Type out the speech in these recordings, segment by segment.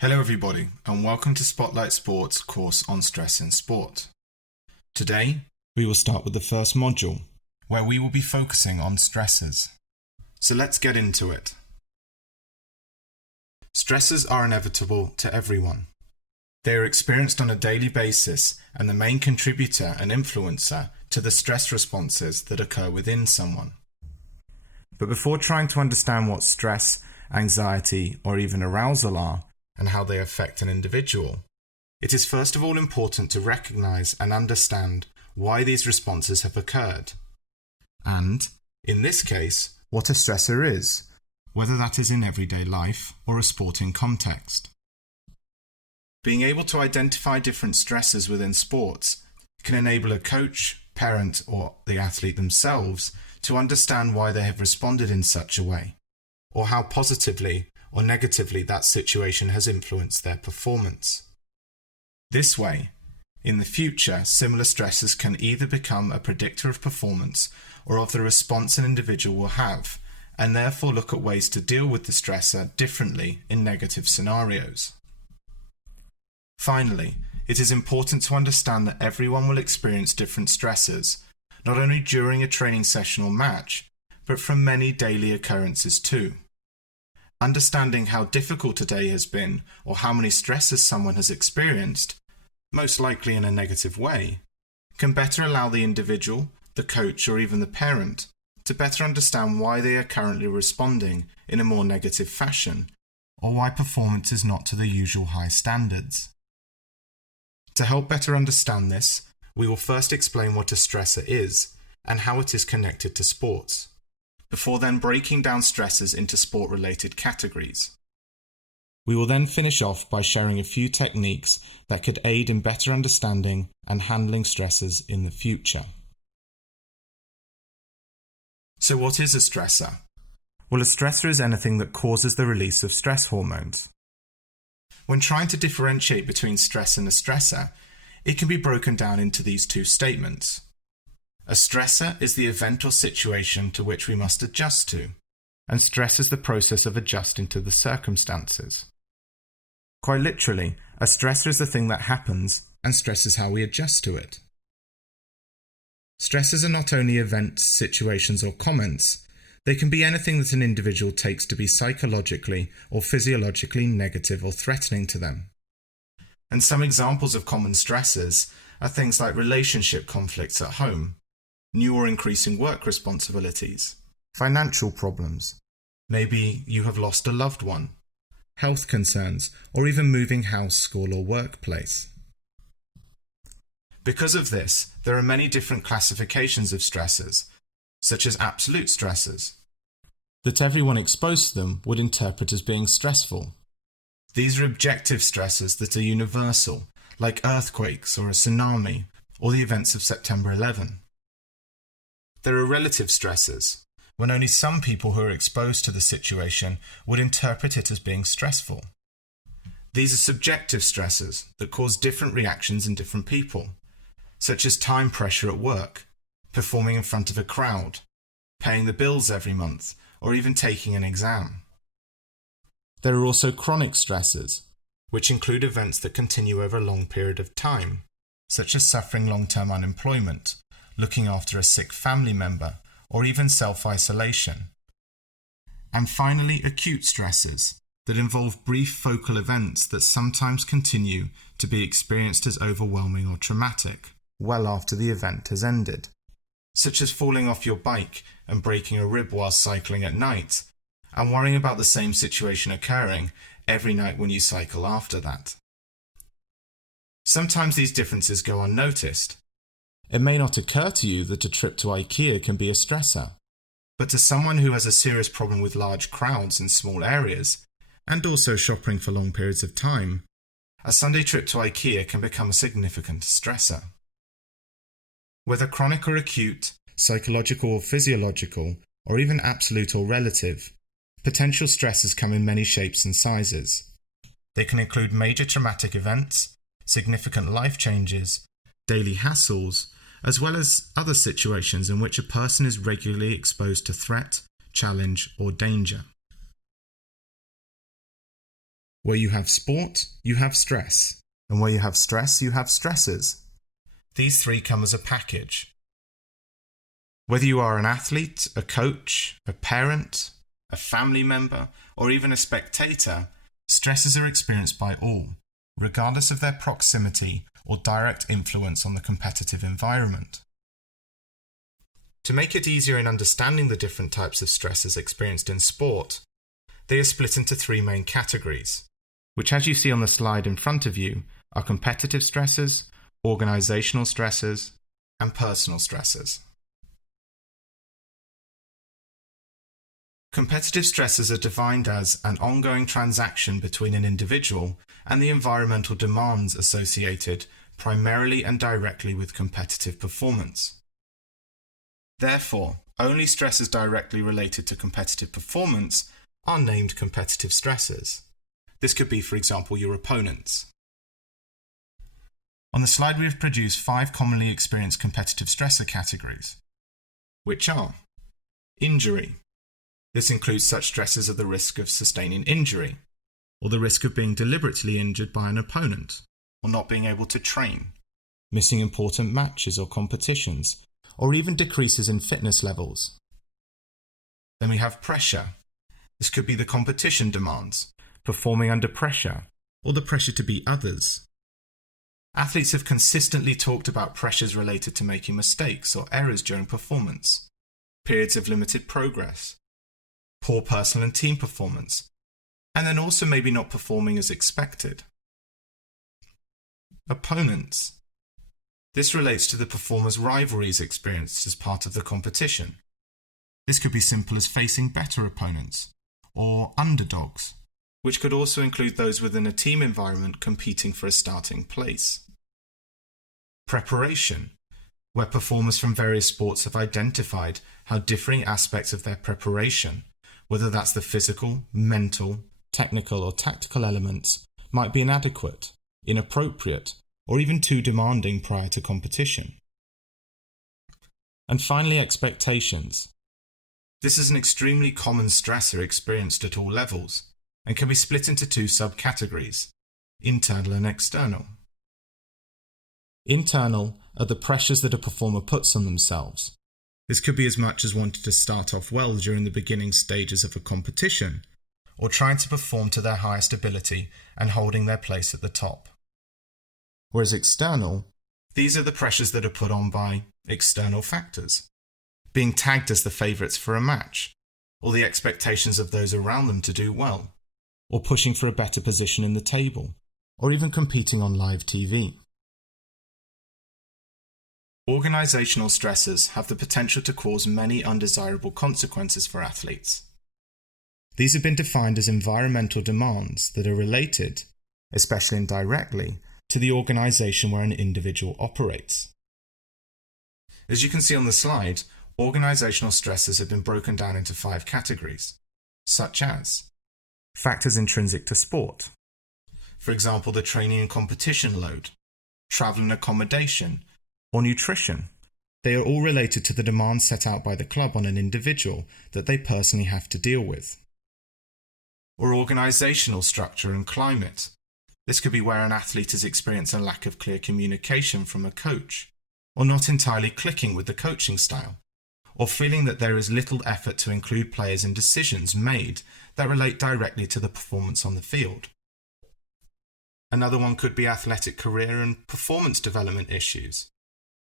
Hello everybody and welcome to Spotlight Sport's course on stress in sport. Today, we will start with the first module, where we will be focusing on stressors. So let's get into it. Stressors are inevitable to everyone. They are experienced on a daily basis and the main contributor and influencer to the stress responses that occur within someone. But before trying to understand what stress, anxiety, or even arousal are, and how they affect an individual, it is first of all important to recognize and understand why these responses have occurred. And, in this case, what a stressor is, whether that is in everyday life or a sporting context. Being able to identify different stressors within sports can enable a coach, parent, or the athlete themselves to understand why they have responded in such a way, or how positively or negatively that situation has influenced their performance. This way, in the future, similar stresses can either become a predictor of performance or of the response an individual will have, and therefore look at ways to deal with the stressor differently in negative scenarios. Finally, it is important to understand that everyone will experience different stressors, not only during a training session or match, but from many daily occurrences too. Understanding how difficult a day has been or how many stresses someone has experienced, most likely in a negative way, can better allow the individual, the coach, or even the parent to better understand why they are currently responding in a more negative fashion, or why performance is not to the usual high standards. To help better understand this, we will first explain what a stressor is and how it is connected to sports, before then breaking down stressors into sport-related categories. We will then finish off by sharing a few techniques that could aid in better understanding and handling stressors in the future. So what is a stressor? Well, a stressor is anything that causes the release of stress hormones. When trying to differentiate between stress and a stressor, it can be broken down into these two statements. A stressor is the event or situation to which we must adjust to, and stress is the process of adjusting to the circumstances. Quite literally, a stressor is the thing that happens, and stress is how we adjust to it. Stressors are not only events, situations, or comments, they can be anything that an individual takes to be psychologically or physiologically negative or threatening to them. And some examples of common stressors are things like relationship conflicts at home, new or increasing work responsibilities, financial problems, maybe you have lost a loved one, health concerns, or even moving house, school, or workplace. Because of this, there are many different classifications of stressors, such as absolute stressors, that everyone exposed to them would interpret as being stressful. These are objective stressors that are universal, like earthquakes or a tsunami, or the events of September 11. There are relative stressors, when only some people who are exposed to the situation would interpret it as being stressful. These are subjective stressors that cause different reactions in different people, such as time pressure at work, performing in front of a crowd, paying the bills every month, or even taking an exam. There are also chronic stressors, which include events that continue over a long period of time, such as suffering long-term unemployment, looking after a sick family member, or even self-isolation. And finally, acute stressors that involve brief focal events that sometimes continue to be experienced as overwhelming or traumatic, well after the event has ended, such as falling off your bike and breaking a rib while cycling at night, and worrying about the same situation occurring every night when you cycle after that. Sometimes these differences go unnoticed. It may not occur to you that a trip to IKEA can be a stressor, but to someone who has a serious problem with large crowds in small areas, and also shopping for long periods of time, a Sunday trip to IKEA can become a significant stressor. Whether chronic or acute, psychological or physiological, or even absolute or relative, potential stressors come in many shapes and sizes. They can include major traumatic events, significant life changes, daily hassles, as well as other situations in which a person is regularly exposed to threat, challenge, or danger. Where you have sport, you have stress. And where you have stress, you have stressors. These three come as a package. Whether you are an athlete, a coach, a parent, a family member, or even a spectator, stresses are experienced by all, regardless of their proximity or direct influence on the competitive environment. To make it easier in understanding the different types of stresses experienced in sport, they are split into three main categories, which, as you see on the slide in front of you, are competitive stresses, organizational stresses, and personal stresses. Competitive stresses are defined as an ongoing transaction between an individual and the environmental demands associated primarily and directly with competitive performance. Therefore, only stresses directly related to competitive performance are named competitive stresses. This could be, for example, your opponents. On the slide we have produced 5 commonly experienced competitive stressor categories, which are injury. This includes such stresses as the risk of sustaining injury, or the risk of being deliberately injured by an opponent, or not being able to train, missing important matches or competitions, or even decreases in fitness levels. Then we have pressure. This could be the competition demands, performing under pressure, or the pressure to beat others. Athletes have consistently talked about pressures related to making mistakes or errors during performance, periods of limited progress, poor personal and team performance, and then also maybe not performing as expected. Opponents. This relates to the performer's rivalries experienced as part of the competition. This could be simple as facing better opponents, or underdogs, which could also include those within a team environment competing for a starting place. Preparation, where performers from various sports have identified how differing aspects of their preparation, whether that's the physical, mental, technical or tactical elements, might be inadequate, inappropriate, or even too demanding prior to competition. And finally, expectations. This is an extremely common stressor experienced at all levels, and can be split into 2 subcategories, internal and external. Internal are the pressures that a performer puts on themselves. This could be as much as wanting to start off well during the beginning stages of a competition, or trying to perform to their highest ability and holding their place at the top. Whereas external, these are the pressures that are put on by external factors, being tagged as the favourites for a match, or the expectations of those around them to do well, or pushing for a better position in the table, or even competing on live TV. Organisational stresses have the potential to cause many undesirable consequences for athletes. These have been defined as environmental demands that are related, especially indirectly, to the organisation where an individual operates. As you can see on the slide, organisational stresses have been broken down into 5 categories, such as factors intrinsic to sport, for example the training and competition load, travel and accommodation, or nutrition. They are all related to the demands set out by the club on an individual that they personally have to deal with. Or organisational structure and climate. This could be where an athlete has experienced a lack of clear communication from a coach, or not entirely clicking with the coaching style, or feeling that there is little effort to include players in decisions made that relate directly to the performance on the field. Another one could be athletic career and performance development issues.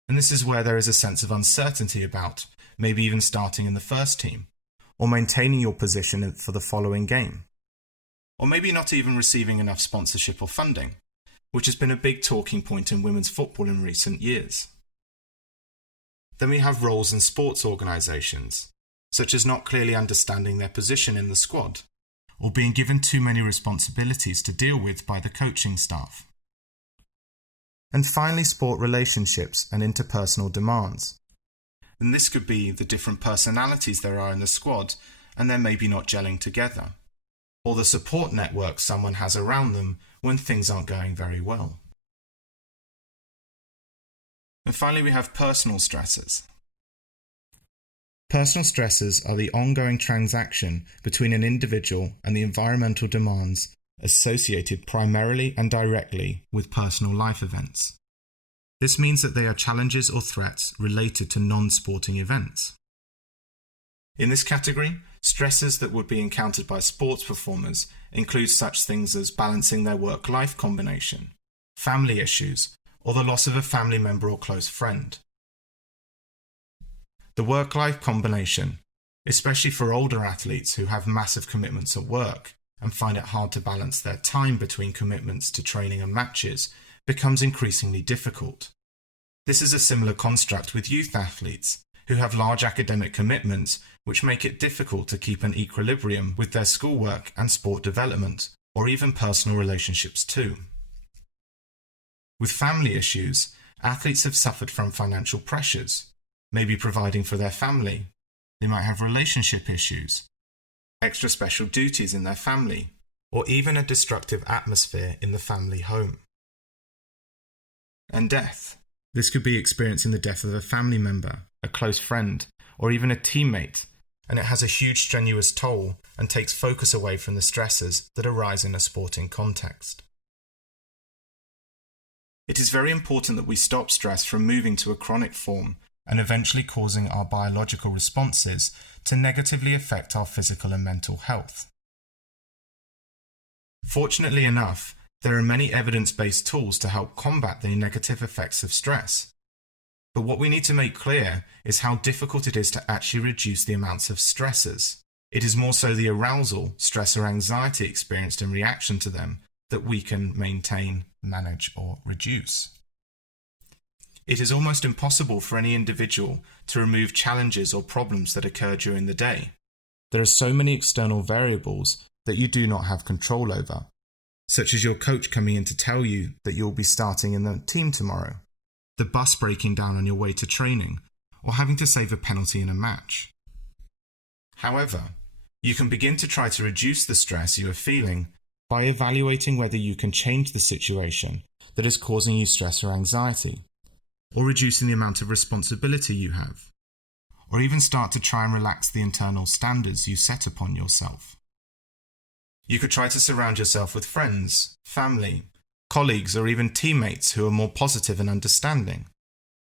And this is where there is a sense of uncertainty about maybe even starting in the first team, or maintaining your position for the following game, or maybe not even receiving enough sponsorship or funding, which has been a big talking point in women's football in recent years. Then we have roles in sports organisations, such as not clearly understanding their position in the squad, or being given too many responsibilities to deal with by the coaching staff. And finally, sport relationships and interpersonal demands. And this could be the different personalities there are in the squad and they're maybe not gelling together, or the support network someone has around them when things aren't going very well. And finally, we have personal stresses. Personal stresses are the ongoing transaction between an individual and the environmental demands associated primarily and directly with personal life events. This means that they are challenges or threats related to non-sporting events. In this category, stresses that would be encountered by sports performers include such things as balancing their work-life combination, family issues, or the loss of a family member or close friend. The work-life combination, especially for older athletes who have massive commitments at work and find it hard to balance their time between commitments to training and matches, becomes increasingly difficult. This is a similar construct with youth athletes who have large academic commitments which make it difficult to keep an equilibrium with their schoolwork and sport development, or even personal relationships too. With family issues, athletes have suffered from financial pressures, maybe providing for their family. They might have relationship issues, extra special duties in their family, or even a destructive atmosphere in the family home. And death. This could be experiencing the death of a family member, a close friend, or even a teammate, and it has a huge strenuous toll and takes focus away from the stresses that arise in a sporting context. It is very important that we stop stress from moving to a chronic form and eventually causing our biological responses to negatively affect our physical and mental health. Fortunately enough, there are many evidence-based tools to help combat the negative effects of stress. But what we need to make clear is how difficult it is to actually reduce the amounts of stressors. It is more so the arousal, stress or anxiety experienced in reaction to them that we can maintain, manage or reduce. It is almost impossible for any individual to remove challenges or problems that occur during the day. There are so many external variables that you do not have control over, such as your coach coming in to tell you that you'll be starting in the team tomorrow, the bus breaking down on your way to training, or having to save a penalty in a match. However, you can begin to try to reduce the stress you are feeling by evaluating whether you can change the situation that is causing you stress or anxiety, or reducing the amount of responsibility you have, or even start to try and relax the internal standards you set upon yourself. You could try to surround yourself with friends, family, colleagues, or even teammates who are more positive and understanding,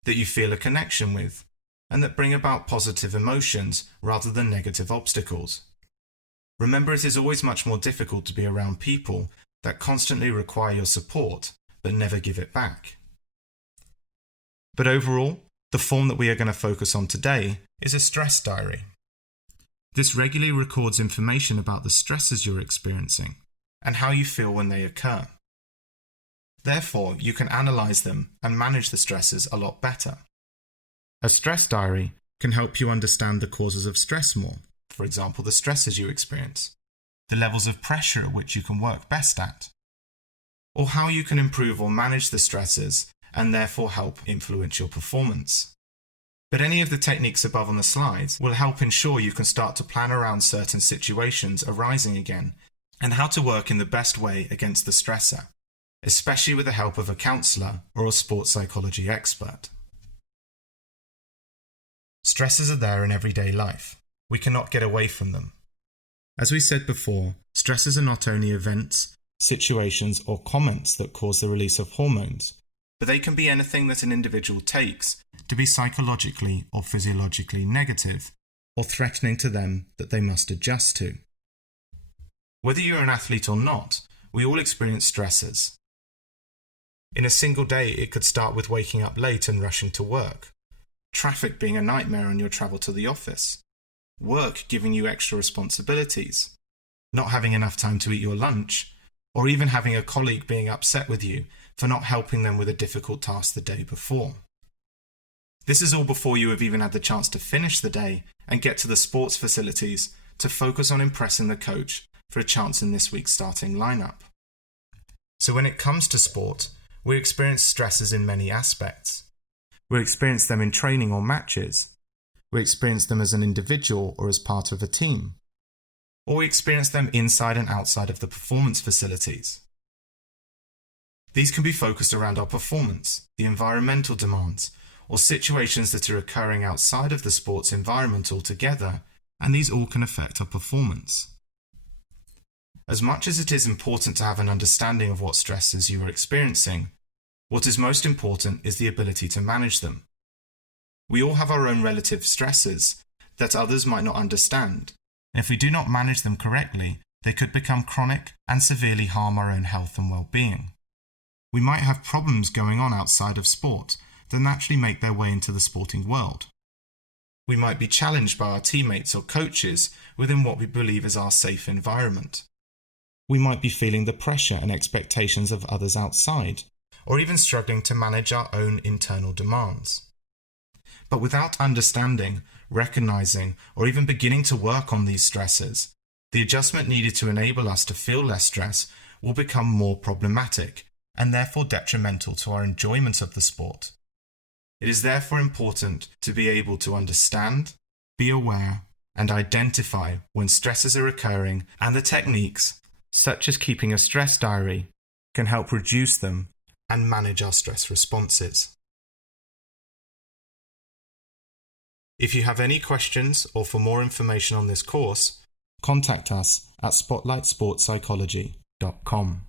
that you feel a connection with, and that bring about positive emotions rather than negative obstacles. Remember, it is always much more difficult to be around people that constantly require your support but never give it back. But overall, the form that we are going to focus on today is a stress diary. This regularly records information about the stresses you're experiencing and how you feel when they occur. Therefore, you can analyze them and manage the stresses a lot better. A stress diary can help you understand the causes of stress more, for example, the stresses you experience, the levels of pressure at which you can work best at, or how you can improve or manage the stresses and therefore help influence your performance. But any of the techniques above on the slides will help ensure you can start to plan around certain situations arising again and how to work in the best way against the stressor, especially with the help of a counsellor or a sports psychology expert. Stresses are there in everyday life. We cannot get away from them. As we said before, stresses are not only events, situations, or comments that cause the release of hormones, but they can be anything that an individual takes to be psychologically or physiologically negative or threatening to them that they must adjust to. Whether you're an athlete or not, we all experience stresses. In a single day, it could start with waking up late and rushing to work, traffic being a nightmare on your travel to the office, work giving you extra responsibilities, not having enough time to eat your lunch, or even having a colleague being upset with you for not helping them with a difficult task the day before. This is all before you have even had the chance to finish the day and get to the sports facilities to focus on impressing the coach for a chance in this week's starting lineup. So when it comes to sport, we experience stresses in many aspects. We experience them in training or matches. We experience them as an individual or as part of a team. Or we experience them inside and outside of the performance facilities. These can be focused around our performance, the environmental demands, or situations that are occurring outside of the sports environment altogether, and these all can affect our performance. As much as it is important to have an understanding of what stresses you are experiencing, what is most important is the ability to manage them. We all have our own relative stresses that others might not understand. If we do not manage them correctly, they could become chronic and severely harm our own health and well-being. We might have problems going on outside of sport that naturally make their way into the sporting world. We might be challenged by our teammates or coaches within what we believe is our safe environment. We might be feeling the pressure and expectations of others outside, or even struggling to manage our own internal demands. But without understanding, recognizing, or even beginning to work on these stresses, the adjustment needed to enable us to feel less stress will become more problematic and therefore detrimental to our enjoyment of the sport. It is therefore important to be able to understand, be aware, and identify when stresses are occurring, and the techniques, such as keeping a stress diary, can help reduce them and manage our stress responses. If you have any questions or for more information on this course, contact us at spotlightsportspsychology.com.